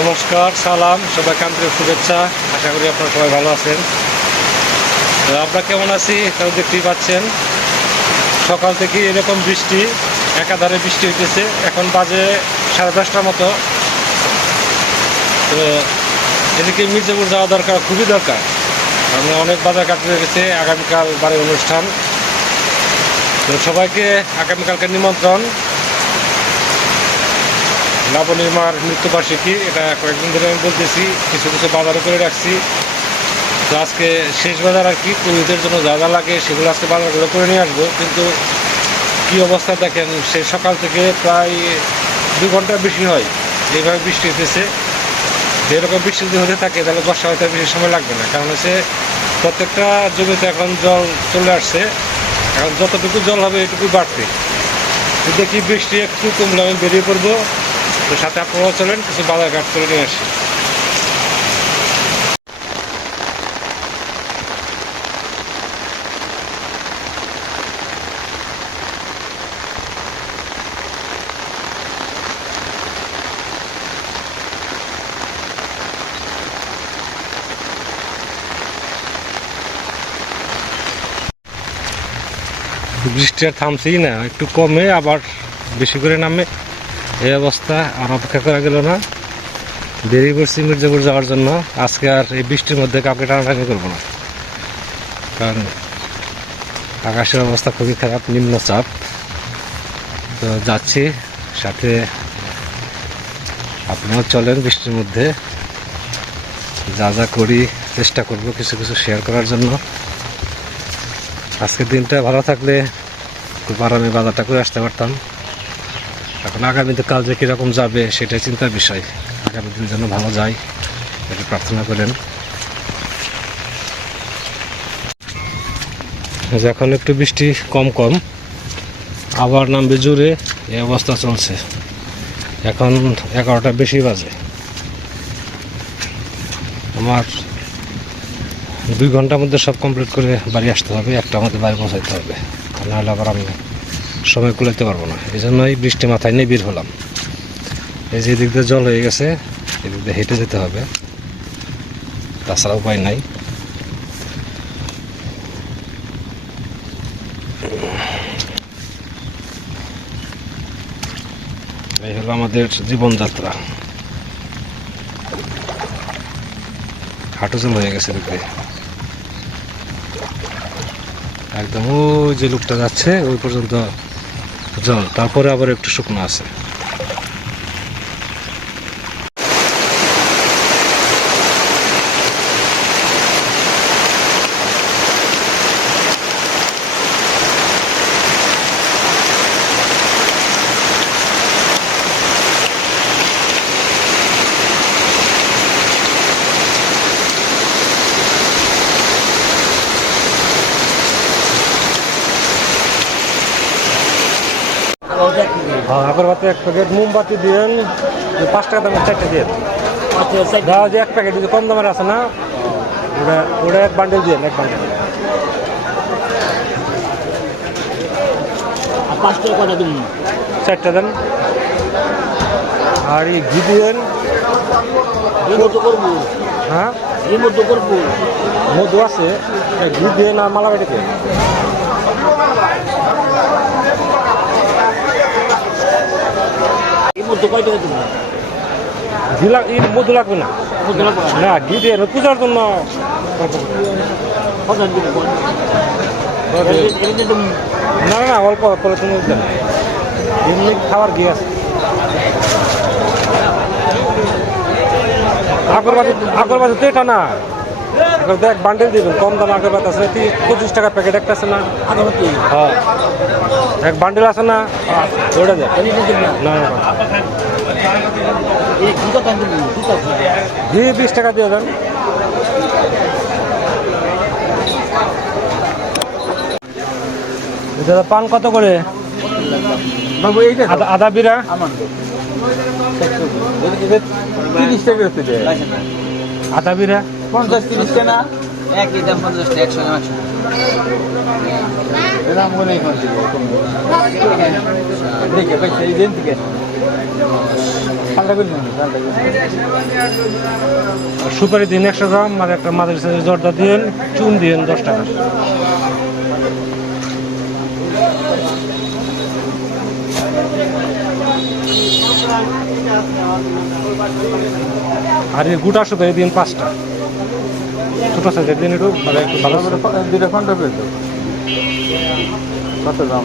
নমস্কার, সালাম সবাইকে আন্তরিক শুভেচ্ছা। আশা করি আপনারা সবাই ভালো আছেন। আমরা কেমন আছি? তাও দেখতেই পাচ্ছেন। সকাল থেকে এরকম বৃষ্টি, একাধারে বৃষ্টি হইতেছে। এখন বাজে সাড়ে দশটার মতো। তো এদিকে মির্জাপুর যাওয়া দরকার, খুবই দরকার। কারণ অনেক বাজার কাটতে গেছে আগামীকাল বাড়ির অনুষ্ঠান। তো সবাইকে আগামীকালকে নিমন্ত্রণ। লাবণীমার মৃত্যুবার্ষিকী, এটা কয়েকদিন ধরে আমি বলতেছি, কিছু কিছু বাজারও করে রাখছি। তো আজকে শেষ বাজার আর কি, পুরুষদের জন্য যা যা লাগে সেগুলো আজকে বাজারগুলো করে নিয়ে আসব। কিন্তু কি অবস্থা দেখেন, সে সকাল থেকে প্রায় দু ঘণ্টা বেশি হয়। এইভাবে বৃষ্টি হতেছে যে এরকম বৃষ্টি যদি হতে থাকে, তাহলে বর্ষা হতে বেশি সময় লাগবে না। কারণ হচ্ছে প্রত্যেকটা জমিতে এখন জল চলে আসছে। এখন যতটুকু জল হবে এটুকু বাড়তে দেখি বৃষ্টি একটু কমলে আমি বেরিয়ে পড়ব। তো সাথে আপনারাও চলেন, কিছু বাজার ঘাট করে নিয়ে আসি। বৃষ্টি আর থামছেই না, একটু কমে, আবার বেশি করে নামে। এই অবস্থা, আর অপেক্ষা করা গেল না। দেরি করছি মির্জাপুর যাওয়ার জন্য। আজকে আর এই বৃষ্টির মধ্যে কাউকে টানাটানি করব না। কারণ আকাশের অবস্থা খুবই খারাপ, নিম্নচাপ। তো যাচ্ছি, সাথে আপনারাও চলেন বৃষ্টির মধ্যে। যা যা করি, চেষ্টা করব কিছু কিছু শেয়ার করার জন্য। আজকের দিনটা ভালো থাকলে, খুব আরামে বাজারটা করে আসতে পারতাম। এখন আগামীতে কাল যে কীরকম যাবে সেটাই চিন্তার বিষয়। আগামী দিন যেন ভালো যায়, এটা প্রার্থনা করেন। এখন একটু বৃষ্টি কম কম আবার নামবে জোরে এই অবস্থা চলছে। এখন এগারোটা বেশি বাজে। আমার দুই ঘণ্টার মধ্যে সব কমপ্লিট করে বাড়ি আসতে হবে, একটা মধ্যে বাড়ি পৌঁছাইতে হবে। তা নাহলে আবার আমি সময় কুলাইতে পারব না। এই জন্যই বৃষ্টি মাথায় নিয়ে বের হলাম। এই যে এদিক দিয়ে জল হয়ে গেছে, এদিক দিয়ে হেঁটে যেতে হবে। তাছাড়া উপায় নাই। এই হলো আমাদের জীবনযাত্রা। হাঁটু জল হয়ে গেছে এদিক একদম ওই যে লোকটা যাচ্ছে, ওই পর্যন্ত জল তারপরে আবার একটু শুকনো আছে। আগরবাতি এক প্যাকেট মোমবাতি দিয়েন পাঁচ টাকা দামের চারটে দিয়ে। দাও যে এক প্যাকেট যদি কম দামের আছে না ওটা ওটা এক বান্ডেল দিয়ে এক বান্ডেল। পাঁচ টাকা কটা দিন? চারটে দেন। আর এই ঘি দিয়েন। হ্যাঁ? মধু আছে ঘি দিয়ে না মালা বেটিতে মতো কয় টাকা দিন ঘি লাগ মধু লাগবে না। মতো লাগবে না। না ঘি দিয়ে পূজার জন্য কত দিন এমনি তো না না অল্প করে তুমি এমনি খাবার ঘি আছে আগরবাতি আগরবাতি তো এটা না। এখন দেখ বান্ডেল দিবেন কম দাম আগরবাতি আছে। পঁচিশ টাকা প্যাকেট একটা আছে না। আগরবাতি হ্যাঁ। এক বান্ডেল আছে না। ওটা দেখ। তো দিন না না না না। এই কি কথা দিন ঠিক আছে ঘি বিশ টাকা দিয়ে দেন। দাদা পান কত করে? বাবু এইটা আদা বিরা তিরিশ টাকা আদা বিরা পঞ্চাশ তিরিশ টাকা। একই দাম পঞ্চাশ টাকা একশো একশো দেখে সুপারি দিন একশো গ্রাম আর একটা মাদার সাইজের জর্দা দিন চুন দিন দশ টাকা। আর এই গোটা সুপারি দিন পাঁচটা। ছোটো সাইজের দিন একটু ভালো দুটা ঘণ্টা পেয়ে কত দাম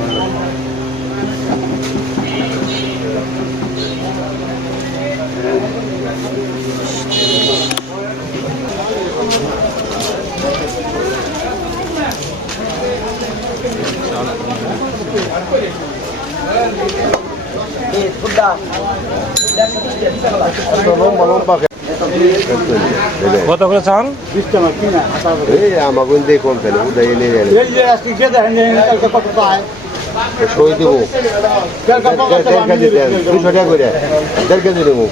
কত করে চান? এই আমাকে দিয়ে কম ফেলে উদয় এনে গেলে সই দেবো। দেড় কেজি দেন দুশো টাকা করে। দেড় কেজি দেবো।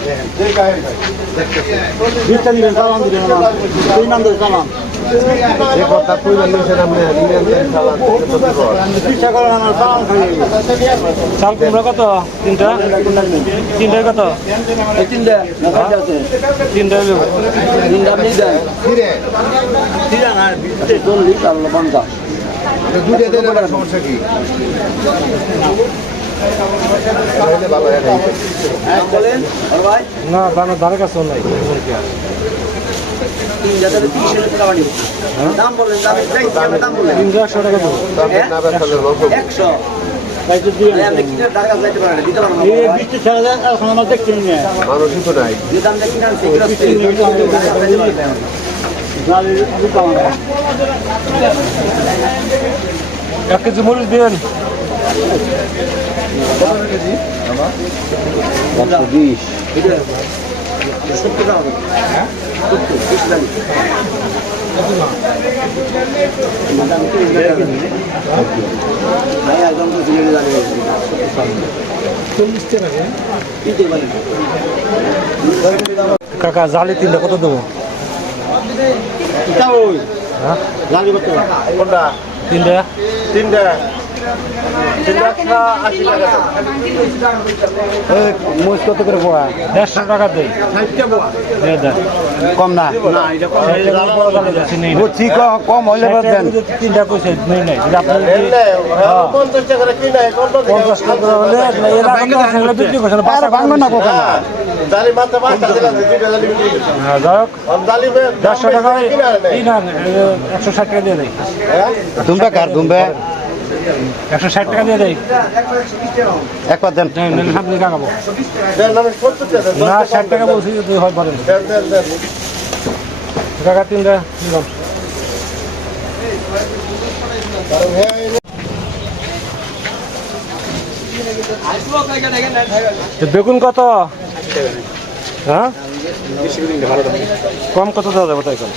যে কথা কইলেন নিছেন আপনি নিলেন দেন সালাদ চিকিৎসা করেন আমার সালাম খাইয়ে চাল কুমড়া কত? তিনটা? কত? তিনটা। আপনি চল্লিশ আর পঞ্চাশ। দেন সমস্যা কি? হয়। হ্যাঁ না দানের ধারে কাছেও নাই। তিন জাতের তিরিশ হাজার টাকা দাম বলেন দাম চাই দাম বলেন তিনশো একশো টাকা। একশো? এক কেজি মরিচ দিন সত্তর বিশ কাকা জালি তিনটা কত দেবো? হ্যাঁ? তিনটা? তিনটা। মোজ টাকা দেই কম কম হলে দিয়ে দেয়? কার দুম্বে একশো ষাট টাকা দিয়ে দেয় একবার দেন। কাকাবো না ষাট টাকা বলছি হয় পারেন তিনটা দিলাম বেগুন কত? হ্যাঁ? কম কত দেওয়া যাবে তাই কম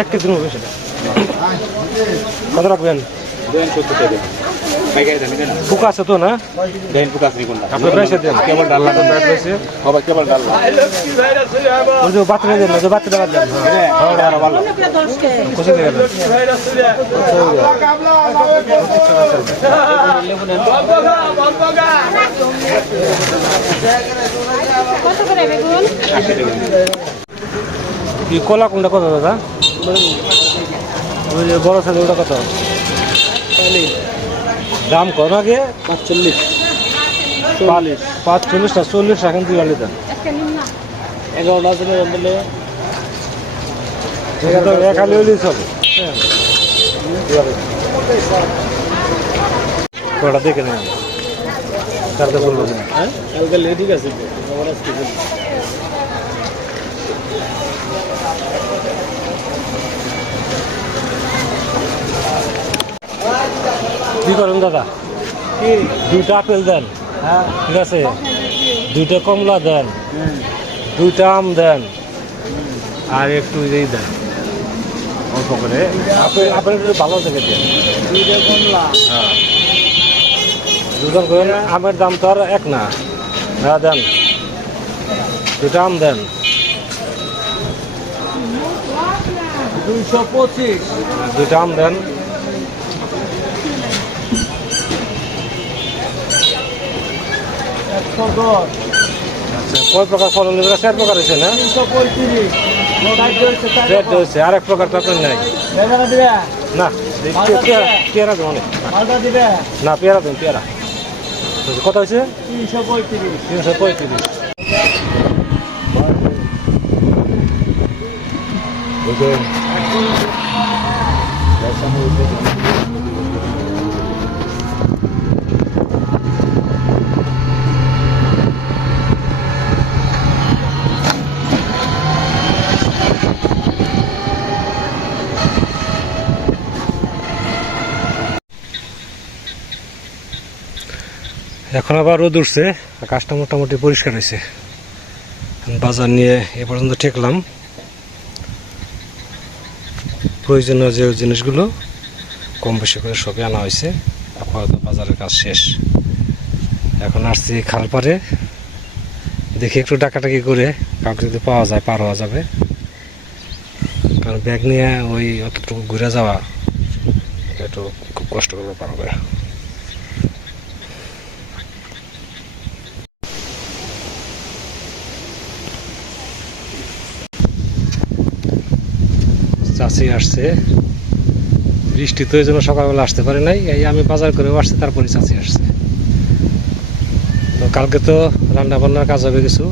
এক কেজি নেব সেটা কত রাখবেন? পোকা আছে তো না? আপনি বেসে দেন। কেবল ডাল্লা তো ব্যাট ওই যে বাচ্চা দেন ওই যে দেওয়ার দেন হ্যাঁ। থেকে দেন কত করে বেগুন কলা কোনটা কত দাদা? ওই যে বড় সাইজ ওটা কত? দাম কত আগে? পাঁচচল্লিশ। চল্লিশ পাঁচ চল্লিশ। না চল্লিশ রাখেন দুই আলি নিন এগারোটা দিলে দিলে এক আলি হলেই চলে। হ্যাঁ। ওটা দেখে নেন। তার কাছে হ্যাঁ? কালকে আছে তো আমার আজকে কি করেন দাদা। দুইটা আপেল দেন। হ্যাঁ। ঠিক আছে? দুইটা কমলা দেন। দুইটা আম দেন। আর একটু এই দেন। অল্প করে। আপেল আপেল একটু ভালো থেকে দেন। দুইটা কমলা। হ্যাঁ। দুজন করেন আমের দাম তো আর এক না। হ্যাঁ দেন। দুটা আম দেন। দুইশো পঁচিশ। দুইটা আম দেন। একশো দশ আচ্ছা কয় প্রকার ফল হলে চার প্রকার হয়েছে না? তিনশো পঁয়ত্রিশ। আর এক প্রকার তো আপনার নাই। না পেয়ারা দেবো? না না পেয়ারা দেবো পেয়ারা। কত হয়েছে? তিনশো পঁয়ত্রিশ। তিনশো পঁয়ত্রিশ। এখন আবার রোদ উঠছে আকাশটা মোটামুটি পরিষ্কার হয়েছে। বাজার নিয়ে এ পর্যন্ত ঠেকলাম। প্রয়োজনীয় যে জিনিসগুলো কম বেশি করে সবই আনা হয়েছে। আপাতত বাজারের কাজ শেষ। এখন আসছি খালপাড়ে। দেখি একটু ডাকাটাকি করে কাউকে যদি পাওয়া যায়, পার হওয়া যাবে। কারণ ব্যাগ নিয়ে ওই অতটুকু ঘুরে যাওয়া একটু খুব কষ্ট করে পার হবে। চাষি আসছে। বৃষ্টি তো এই জন্য সকালবেলা আসতে পারে নাই। এই আমি বাজার করেও আসছি তারপরে চাষি আসছে। তো কালকে তো রান্না বান্নার কাজ হবে কিছু।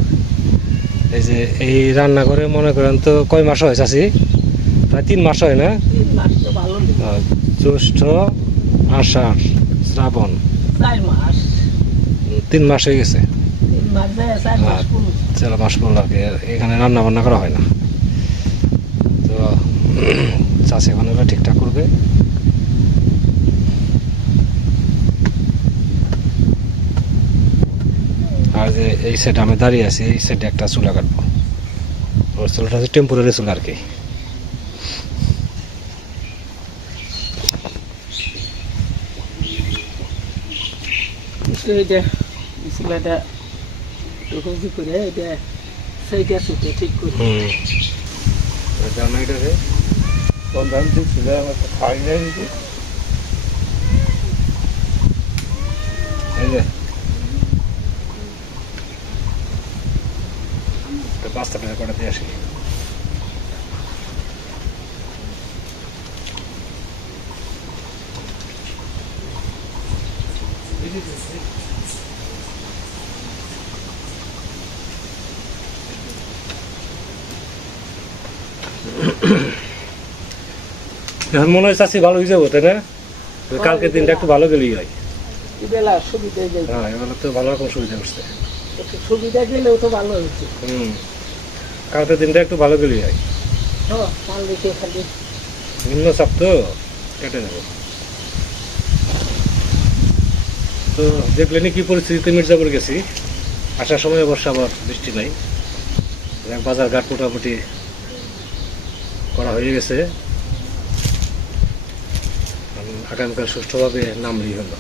এই যে এই রান্না করে মনে করেন তো কয় মাস হয় চাষি? প্রায় তিন মাস হয় না? জ্যৈষ্ঠ আষাঢ় শ্রাবণ। তিন মাস হয়ে গেছে। চার মাস পুরো কি এখানে রান্না বান্না করা হয় না। চাষি এখন ঠিকঠাক করবে। আর যে এই সাইডে আমি দাঁড়িয়ে আছি এই সাইডে একটা চুলা কাটবো। ওর চুলাটা হচ্ছে টেম্পোরারি চুলা আর কি। এটা টুকুজি করে এটা সেইটা ঠিক করে। হুম দাম এটা রে সন্ধান ছিল আমার খাই নাই নাকি? এই যে। একটা পাঁচটা টাকা করে এখন মনে হয় চাষি ভালো হয়ে যাব তাই না? কালকে দিনটা একটু ভালো গেলেই হয়। বেলা সুবিধা হ্যাঁ এবার তো ভালো রকম সুবিধা একটু সুবিধা গেলেও তো ভালো হচ্ছে হুম কালকে দিনটা একটু ভালো গেলেই হয়। হ্যাঁ নিম্ন চাপ তো কেটে যাবে তো দেখলেনি কি পরিস্থিতিতে মির্জাপুর গেছি। আসার সময় অবশ্য আবার বৃষ্টি নাই। বাজার ঘাট মোটামুটি করা হয়ে গেছে। আগামীকাল সুষ্ঠুভাবে নামলি হলো।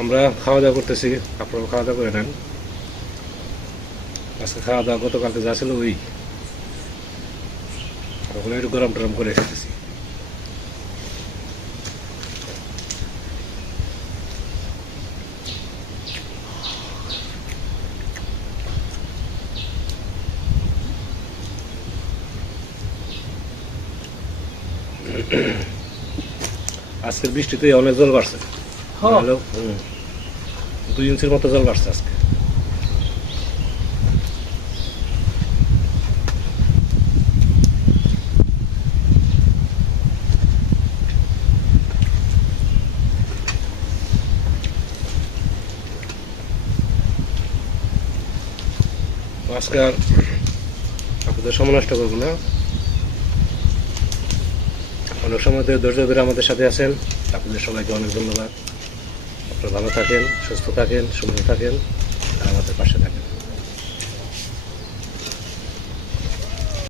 আমরা খাওয়া দাওয়া করতেছি, আপনারাও খাওয়া দাওয়া করে নেন। আজকে খাওয়া দাওয়া গতকালকে যা ছিল ওই। ওগুলো একটু গরম টরম করে খেতেছি। আজকের বৃষ্টিতে অনেক জল বাড়ছে। হ্যাঁ। হুম। দুই ইঞ্চির মতো জল বাড়ছে আজকে। আজকে আর আপনাদের সময় নষ্ট করব না। অনেক সময় ধরে ধৈর্য ধরে আমাদের সাথে আছেন। আপনাদের সবাইকে অনেক ধন্যবাদ। আপনারা ভালো থাকেন, সুস্থ থাকেন, সুন্দর থাকেন।